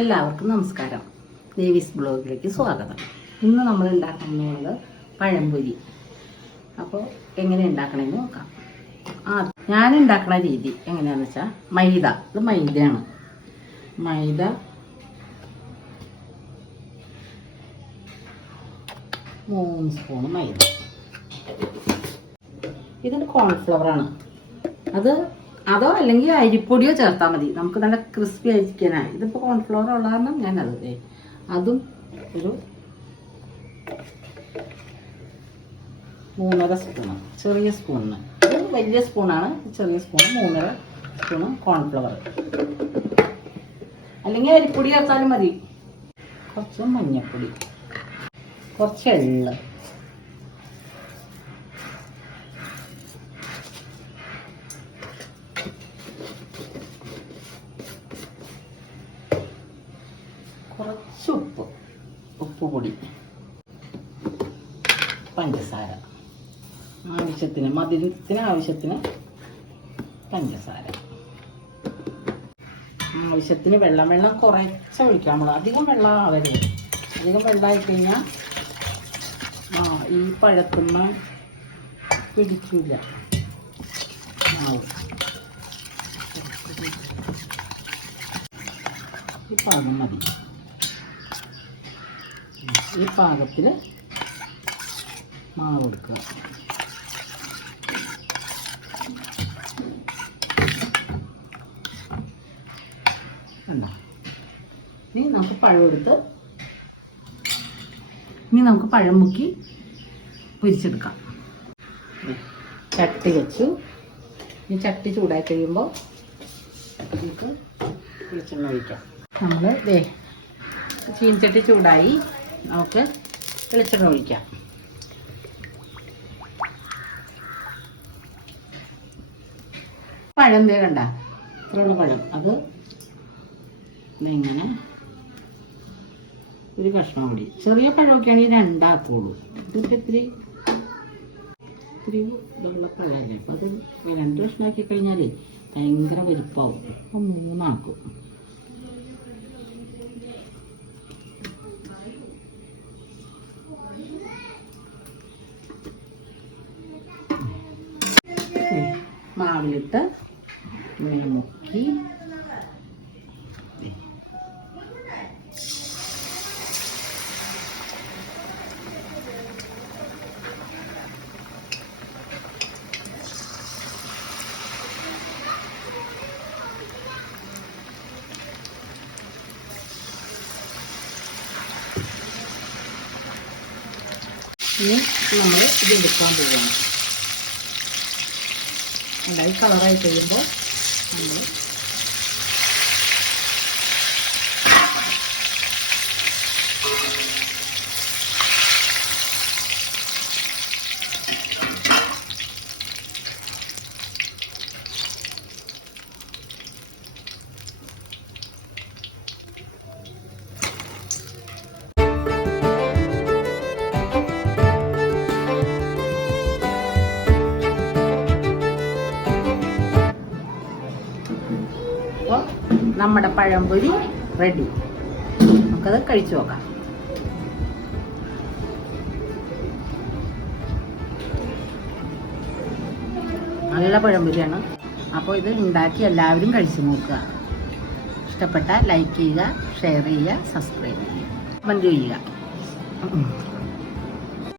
എല്ലാവർക്കും നമസ്കാരം. ദേവീസ് ബ്ലോഗിലേക്ക് സ്വാഗതം. ഇന്ന് നമ്മൾ ഉണ്ടാക്കുന്നത് പഴംപൊരി. അപ്പോൾ എങ്ങനെ ഉണ്ടാക്കണമെന്ന് നോക്കാം. ഞാൻ ഉണ്ടാക്കുന്ന രീതി എങ്ങനെയാണെന്ന് വെച്ചാൽ ഇത് മൈദയാണ്. മൈദ 3 സ്പൂൺ മൈദ. ഇതിന് കോൺഫ്ലവറാണ്. അതോ അല്ലെങ്കിൽ അരിപ്പൊടിയോ ചേർത്താൽ മതി. നമുക്ക് നല്ല ക്രിസ്പി ആയിരിക്കാനാണ്. ഇതിപ്പോൾ കോൺഫ്ലവർ ഉള്ള കാരണം ഞാനത് അതും ഒരു 3.5 സ്പൂണ്, ചെറിയ സ്പൂണിന്. ഇത് വലിയ സ്പൂണാണ്, ചെറിയ സ്പൂണ് 3.5 സ്പൂണ് കോൺഫ്ലവർ. അല്ലെങ്കിൽ അരിപ്പൊടി ചേർത്താലും മതി. കുറച്ച് മഞ്ഞൾപ്പൊടി, കുറച്ച് എള്ള്, കുറച്ച് ഉപ്പുപൊടി, പഞ്ചസാര, മധുരത്തിന് ആവശ്യത്തിന് പഞ്ചസാര, ആവശ്യത്തിന് വെള്ളം കുറച്ച് ഒഴിക്കാം. നമ്മൾ അധികം വെള്ളം ആവരുത്. അധികം വെള്ളമായി കഴിഞ്ഞാൽ ഈ പഴത്തുമ്മ പിടിക്കില്ല. ഈ പാകം മതി. ഈ പാകത്തിൽ മാവ് കൊടുക്കുക. കണ്ടോ? ഇനി നമുക്ക് പഴം മുക്കി പൊരിച്ചെടുക്കാം. ചട്ടി വെച്ചു. ഈ ചട്ടി ചൂടായി കഴിയുമ്പോൾ നമുക്ക് വെളിച്ചെണ്ണ ഒഴിക്കാം. നമ്മൾ ചീനച്ചട്ടി ചൂടായി, നമുക്ക് വെളിച്ചെണ്ണ ഒഴിക്കാം. പഴം കണ്ട ഇത്രയുള്ള പഴം, അത് ഇങ്ങനെ ഒരു കഷ്ണം കൂടി. ചെറിയ പഴമൊക്കെ ആണെങ്കിൽ 2 ആക്കുള്ളൂ. ഇതിപ്പോൾ ഇത്തിരി ഇതുള്ള പഴമല്ലേ. അപ്പോൾ അത് 2 കഷ്ണമാക്കി കഴിഞ്ഞാൽ ഭയങ്കര വലിപ്പാവും. അപ്പോൾ 3 ആക്കും. മാവിലിട്ട് ഇങ്ങനെ മുക്കി ഇനി നമ്മൾ ഇത് എടുക്കാൻ പോവുകയാണ്. ഈ കളറായി കഴിയുമ്പോൾ നമ്മൾ നമ്മുടെ പഴംപൊരി റെഡി. നമുക്കത് കഴിച്ചു നോക്കാം. നല്ല പഴംപൊരിയാണ്. അപ്പോൾ ഇത് ഉണ്ടാക്കി എല്ലാവരും കഴിച്ചു നോക്കുക. ഇഷ്ടപ്പെട്ടാൽ ലൈക്ക് ചെയ്യുക, ഷെയർ ചെയ്യുക, സബ്സ്ക്രൈബ് ചെയ്യുക, കമൻറ്റ് ചെയ്യുക.